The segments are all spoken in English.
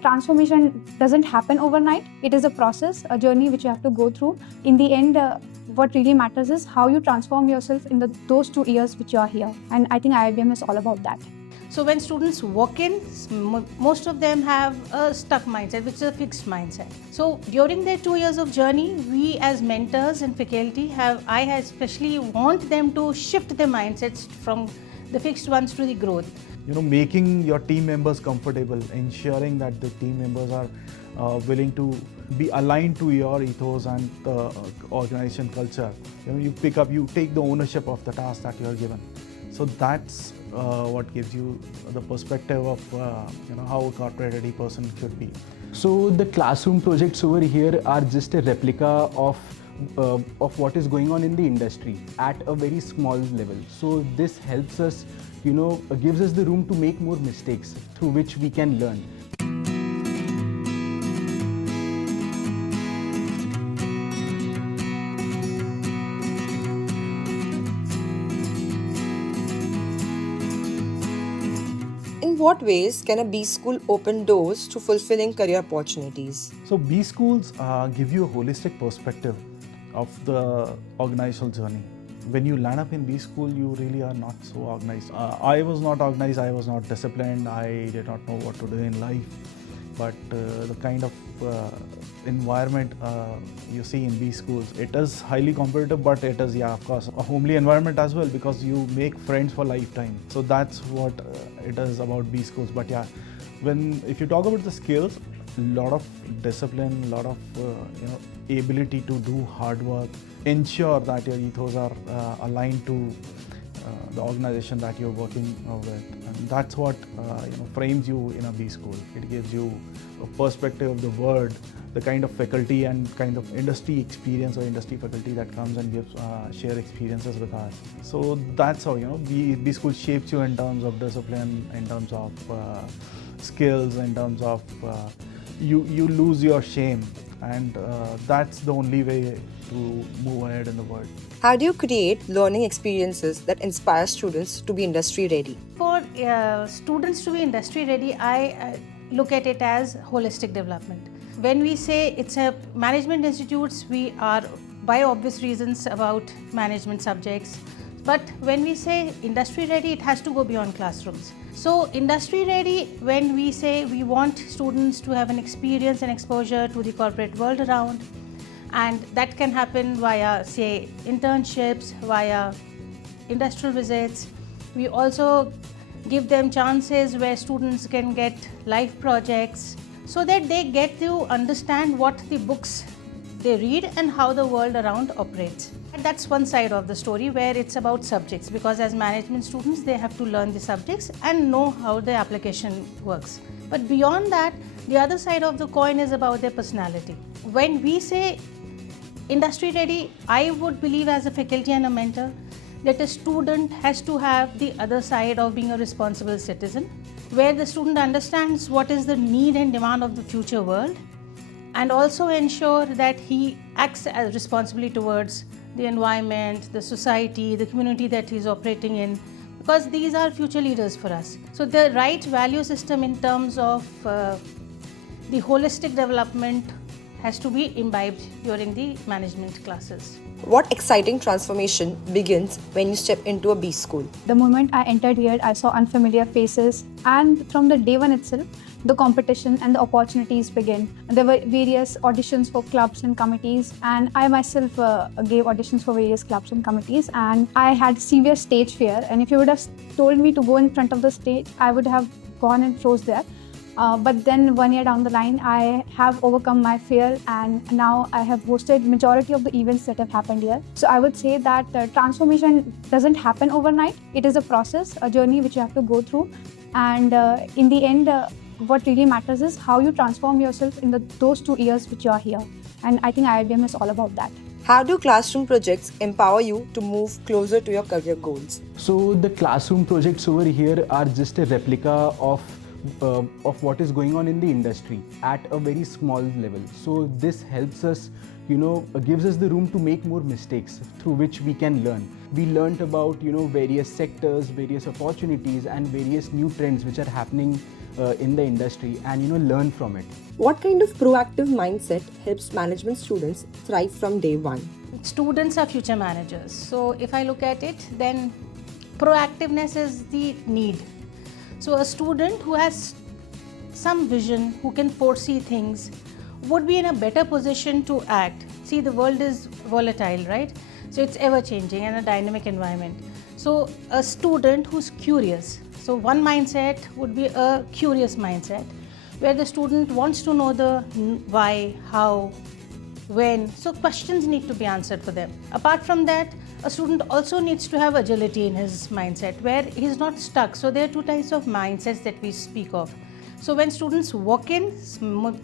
Transformation doesn't happen overnight. It is a process, a journey which you have to go through. In the end, what really matters is how you transform yourself in those 2 years which you are here. And I think IIBM is all about that. So when students walk in, most of them have a stuck mindset, which is a fixed mindset. So during their 2 years of journey, we as mentors and faculty I especially want them to shift their mindsets from the fixed ones to the growth. Making your team members comfortable, ensuring that the team members are willing to be aligned to your ethos and the organization culture. You take the ownership of the task that you are given. So that's what gives you the perspective of how a corporate ready person should be. So the classroom projects over here are just a replica of what is going on in the industry at a very small level. So this helps us, gives us the room to make more mistakes through which we can learn. In what ways can a B school open doors to fulfilling career opportunities? So B schools give you a holistic perspective of the organizational journey. When you land up in B school, you really are not so organized. I was not organized, I was not disciplined, I did not know what to do in life. But the kind of environment you see in B schools, it is highly competitive, but it is, of course, a homely environment as well, because you make friends for lifetime. So that's what it is about B schools. But if you talk about the skills, a lot of discipline, a lot of ability to do hard work, ensure that your ethos are aligned to the organization that you're working with, and that's what frames you in a B school. It gives you a perspective of the world, the kind of faculty and kind of industry experience or industry faculty that comes and gives share experiences with us. So that's how B school shapes you in terms of discipline, in terms of skills, in terms of you lose your shame, and that's the only way to move ahead in the world. How do you create learning experiences that inspire students to be industry ready? For students to be industry ready, I look at it as holistic development. When we say it's a management institutes, we are by obvious reasons about management subjects. But when we say industry ready, it has to go beyond classrooms. So industry ready, when we say we want students to have an experience and exposure to the corporate world around, and that can happen via, say, internships, via industrial visits. We also give them chances where students can get live projects so that they get to understand what the books they read and how the world around operates. And that's one side of the story where it's about subjects, because as management students, they have to learn the subjects and know how the application works. But beyond that, the other side of the coin is about their personality. When we say industry ready, I would believe as a faculty and a mentor that a student has to have the other side of being a responsible citizen, where the student understands what is the need and demand of the future world, and also ensure that he acts as responsibly towards the environment, the society, the community that he's operating in, because these are future leaders for us. So the right value system in terms of the holistic development has to be imbibed during the management classes. What exciting transformation begins when you step into a B school? The moment I entered here, I saw unfamiliar faces, and from the day one itself, the competition and the opportunities began. There were various auditions for clubs and committees, and I myself gave auditions for various clubs and committees, and I had severe stage fear, and if you would have told me to go in front of the stage, I would have gone and froze there. But then 1 year down the line, I have overcome my fear, and now I have hosted majority of the events that have happened here. So I would say that transformation doesn't happen overnight. It is a process, a journey which you have to go through. And in the end, what really matters is how you transform yourself in those 2 years which you are here. And I think IIBM is all about that. How do classroom projects empower you to move closer to your career goals? So the classroom projects over here are just a replica of what is going on in the industry at a very small level. So this helps us, gives us the room to make more mistakes through which we can learn. We learned about, various sectors, various opportunities and various new trends which are happening in the industry and learn from it. What kind of proactive mindset helps management students thrive from day one? Students are future managers. So if I look at it, then proactiveness is the need. So a student who has some vision, who can foresee things, would be in a better position to act. See, the world is volatile, right? So it's ever changing and a dynamic environment. So a student who's curious. So one mindset would be a curious mindset, where the student wants to know the why, how, when. So questions need to be answered for them. Apart from that, a student also needs to have agility in his mindset, where he's not stuck. So there are two types of mindsets that we speak of. So when students walk in,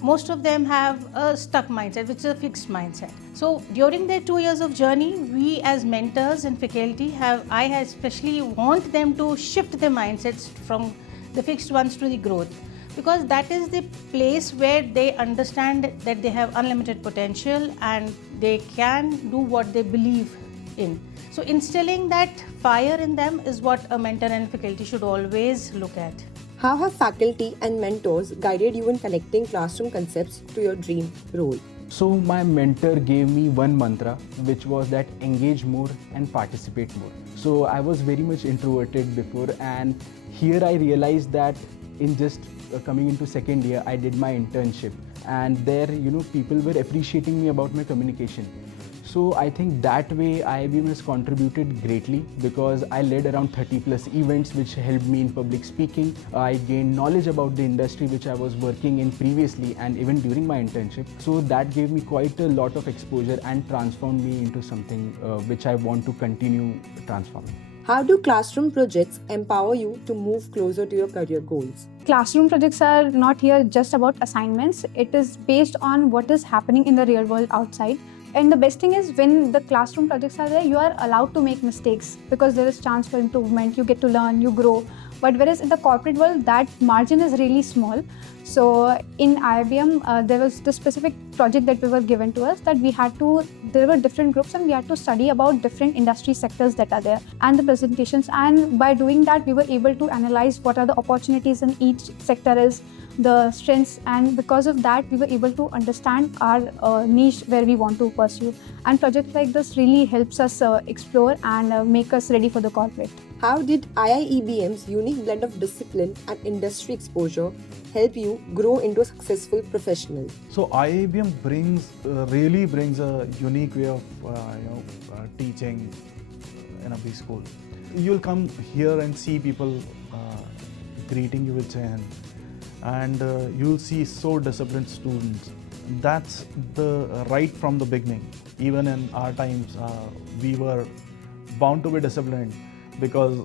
most of them have a stuck mindset, which is a fixed mindset. So during their 2 years of journey, we as mentors and faculty I especially want them to shift their mindsets from the fixed ones to the growth, because that is the place where they understand that they have unlimited potential and they can do what they believe in. So instilling that fire in them is what a mentor and faculty should always look at. How have faculty and mentors guided you in connecting classroom concepts to your dream role? So my mentor gave me one mantra, which was that engage more and participate more. So I was very much introverted before, and here I realized that in just coming into second year, I did my internship, and there people were appreciating me about my communication. So I think that way IIEBM has contributed greatly, because I led around 30 plus events which helped me in public speaking. I gained knowledge about the industry which I was working in previously and even during my internship. So that gave me quite a lot of exposure and transformed me into something which I want to continue transforming. How do classroom projects empower you to move closer to your career goals? Classroom projects are not here just about assignments. It is based on what is happening in the real world outside. And the best thing is, when the classroom projects are there, you are allowed to make mistakes because there is chance for improvement. You get to learn, you grow. But whereas in the corporate world, that margin is really small. So in IIBM, there was this specific project that we were given to us, that there were different groups and we had to study about different industry sectors that are there and the presentations. And by doing that, we were able to analyze what are the opportunities in each sector is, the strengths, and because of that we were able to understand our niche where we want to pursue. And projects like this really helps us explore and make us ready for the corporate. How did IIEBM's unique blend of discipline and industry exposure help you grow into a successful professional? So IIEBM really brings a unique way of teaching in a B school. You'll come here and see people greeting you with hand, and you'll see so disciplined students. That's the right from the beginning. Even in our times, we were bound to be disciplined, because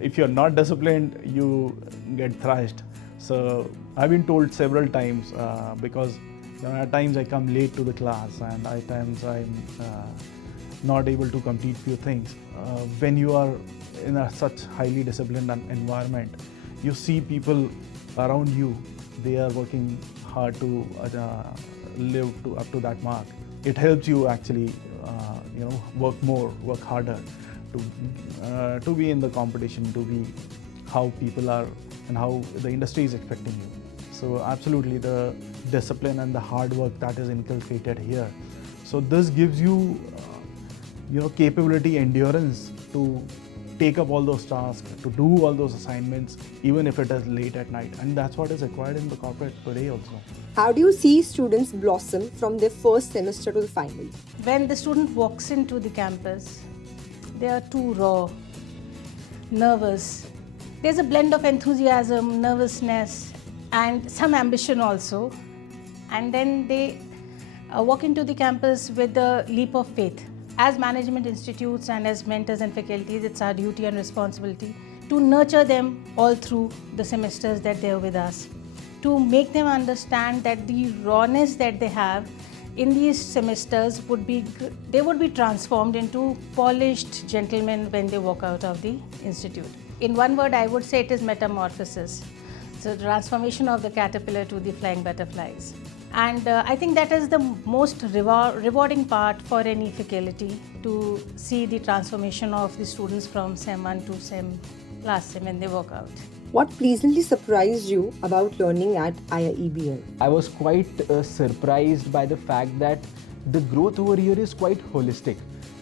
if you're not disciplined, you get thrashed. So I've been told several times, because at times I come late to the class, and at times I'm not able to complete few things. When you are in such highly disciplined environment, you see people around you, they are working hard to live up to that mark. It helps you actually work more, work harder to be in the competition, to be how people are and how the industry is expecting you. So absolutely, the discipline and the hard work that is inculcated here. So this gives you capability, endurance to take up all those tasks, to do all those assignments, even if it is late at night. And that's what is required in the corporate today also. How do you see students blossom from their first semester to the final? When the student walks into the campus, they are too raw, nervous. There's a blend of enthusiasm, nervousness, and some ambition also. And then they walk into the campus with a leap of faith. As management institutes and as mentors and faculties, it's our duty and responsibility to nurture them all through the semesters that they're with us, to make them understand that the rawness that they have in these semesters would be transformed into polished gentlemen when they walk out of the institute. In one word, I would say it is metamorphosis. It's a transformation of the caterpillar to the flying butterflies. And I think that is the most rewarding part for any faculty, to see the transformation of the students from SEM 1 to SEM last SEM when they walk out. What pleasantly surprised you about learning at IIEBM? I was quite surprised by the fact that the growth over here is quite holistic.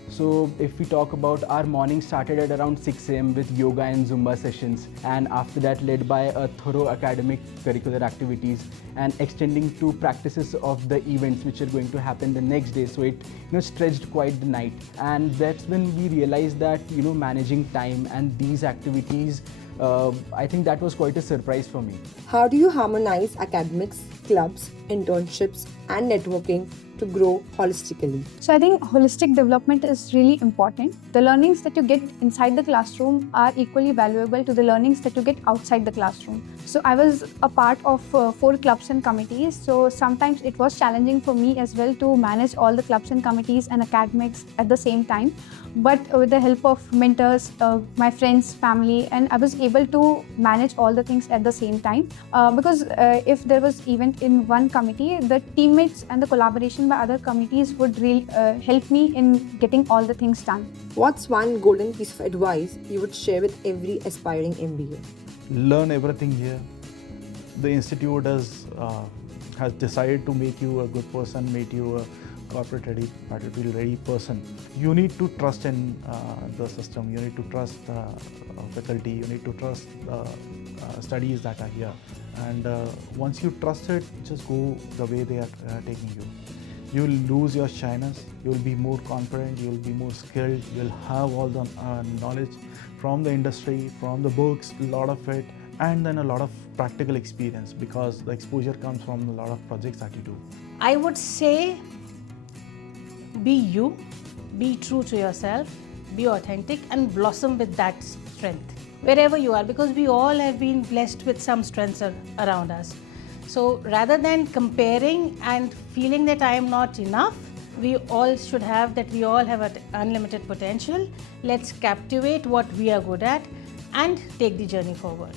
So if we talk about, our morning started at around 6 a.m. with yoga and Zumba sessions, and after that led by a thorough academic curricular activities and extending to practices of the events which are going to happen the next day. So it stretched quite the night, and that's when we realized that managing time and these activities, I think that was quite a surprise for me. How do you harmonize academics, clubs, internships, and networking to grow holistically? So I think holistic development is really important. The learnings that you get inside the classroom are equally valuable to the learnings that you get outside the classroom. So I was a part of 4 clubs and committees. So sometimes it was challenging for me as well to manage all the clubs and committees and academics at the same time. But with the help of mentors, my friends, family, and I was able to manage all the things at the same time. Because if there was event in one committee, the teammates and the collaboration by other committees would really help me in getting all the things done. What's one golden piece of advice you would share with every aspiring MBA? Learn everything here. The institute has decided to make you a good person, make you a corporate ready, battlefield ready person. You need to trust in the system, you need to trust faculty, you need to trust studies that are here. And once you trust it, just go the way they are taking you. You will lose your shyness, you will be more confident, you will be more skilled, you will have all the knowledge from the industry, from the books, a lot of it, and then a lot of practical experience, because the exposure comes from a lot of projects that you do. I would say be you, be true to yourself, be authentic, and blossom with that strength wherever you are, because we all have been blessed with some strengths around us. So rather than comparing and feeling that I am not enough, we all should have that we all have an unlimited potential. Let's captivate what we are good at and take the journey forward.